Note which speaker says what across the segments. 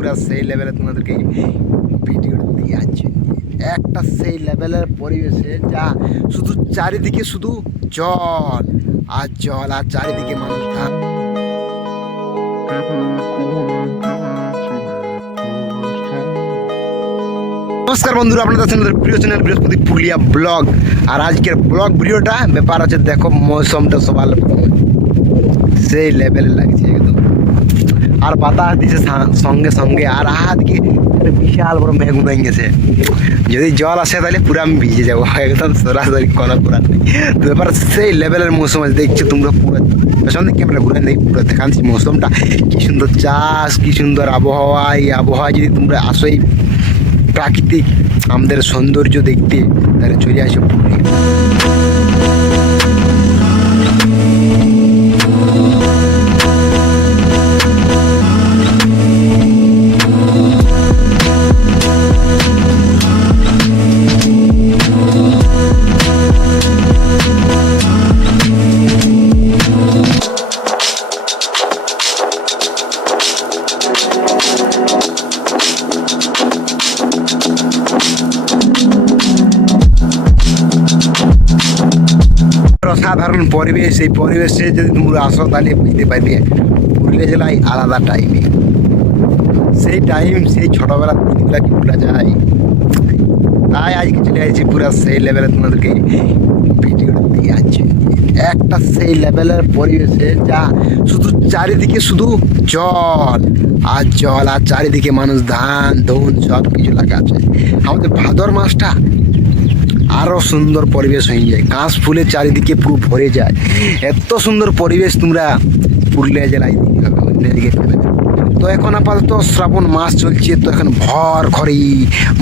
Speaker 1: পুরো সেই লেভেলে তোমাদেরকে ভিডিও দিয়ে আছি একটা সেই লেভেলের পরিবেশে যা শুধু চারিদিকে শুধু জল, আর জল, আর চারিদিকে মানুষ থাক। নমস্কার বন্ধুরা আপনাদের আছেন প্রিয় চ্যানেল বৃহস্পতি পুরুলিয়া ব্লগ। আর আজকের ব্লগ ভিডিওটা ব্যাপার আছে দেখো মৌসুমটা সবার সেই লেভেলে লাগছে একদম। আর বাতাস দিছে সঙ্গে সঙ্গে। আর আজকে একটা বিশাল বড় মেঘ উড়ে গেছে যদি জল আসে তাহলে পুরো আমি ভিজে যাব। একদম সরাসরি কোনো পুরা। নেই তো ব্যাপার সেই লেভেলের মৌসুম আছে দেখছ তোমরা পুরো পেছন ক্যামেরা ঘুরে নেই পুরো দেখাচ্ছি মৌসুমটা। কি সুন্দর চাষ, কি সুন্দর আবহাওয়া। এই আবহাওয়া যদি তোমরা আসো এই প্রাকৃতিক আমাদের সৌন্দর্য দেখতে, তাহলে চলে আসো পুরুলিয়া অসাধারণ পরিবেশ এই পরিবেশে যদি তোমরা আসো তাহলে বুঝতে পারবে, পুরুলিয়া জেলায় আলাদা টাইমে সেই টাইম সেই ছোটোবেলার দিনগুলো কি যায়? তাই আজকে চলে আসছি পুরো সেই লেভেলে তোমাদেরকে ভিডিও দিয়ে আছে একটা সেই লেভেলের পরিবেশে যা শুধু চারিদিকে শুধু জল, আর জল, আর চারিদিকে মানুষ ধান, ধুন সব কিছু লাগা আছে। আমাদের ভাদর মাসটা আরও সুন্দর পরিবেশ হয়ে যায়। ঘাস ফুলে চারিদিকে পুরো ভরে যায়। এত সুন্দর পরিবেশ তোমরা পুরুলিয়া জেলায় না। তো এখন আপাতত শ্রাবণ মাস চলছে, তো এখন ভর ঘরেই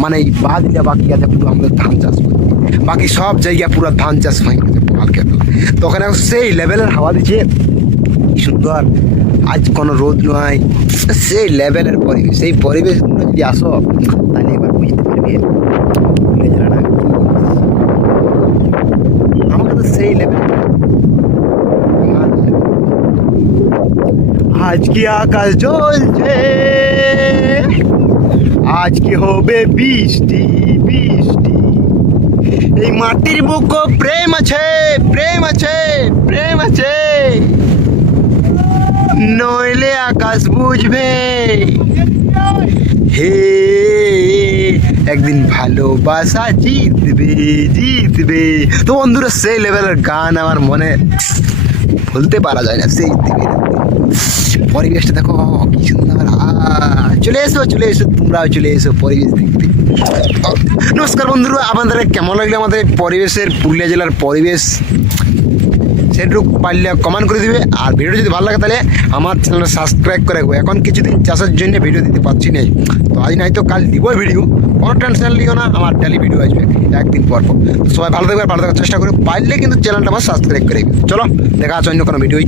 Speaker 1: মানে বাদ বাকি আছে, পুরো আমাদের ধান চাষ করতে বাকি সব জায়গায় পুরো ধান চাষ হয়ে গেছে পাল খেতে তো। ওখানে এখন সেই লেভেলের হাওয়া দিচ্ছে। কি সুন্দর। আজ কোনো রোদ নয় সেই লেভেলের পরিবেশ। সেই পরিবেশ যদি আসো, তাহলে এবার বুঝতে পারবে আজকে আকাশ জ্বলছে আজকে হবে বৃষ্টি বৃষ্টি এই মাটির বুক প্রেম আছে প্রেম আছে প্রেম আছে নইলে আকাশ বুঝবে হে একদিন ভালোবাসা জিতবে জিতবে। তো বন্ধুরা, সেই লেভেলের গান আমার মনে বলতে পারা যায় না, সেই পরিবেশটা দেখো, কি সুন্দর। চলে এসো চলে এসো, তোমরাও চলে এসো পরিবেশ দেখতে। নমস্কার বন্ধুরা, আপনাদের কেমন লাগল আমাদের পরিবেশের পুরুলিয়া জেলার পরিবেশ? সেটুকু পারলে কমেন্ট করে দিবে। আর ভিডিও যদি ভালো লাগে তাহলে আমার চ্যানেলটা সাবস্ক্রাইব করে রাখব। এখন কিছুদিন চাষের জন্য ভিডিও দিতে পারছি না। তো আজ নাই তো, কাল দিবই ভিডিও। কোনো টেনশন নিও না, আমার ডেলি ভিডিও আসবে একদিন পর পর। সবাই ভালো থাকবে ভালো থাকার চেষ্টা করে পারলে কিন্তু চ্যানেলটা আমার সাবস্ক্রাইব করে। চলো, দেখা আছে অন্য কোনো ভিডিওই।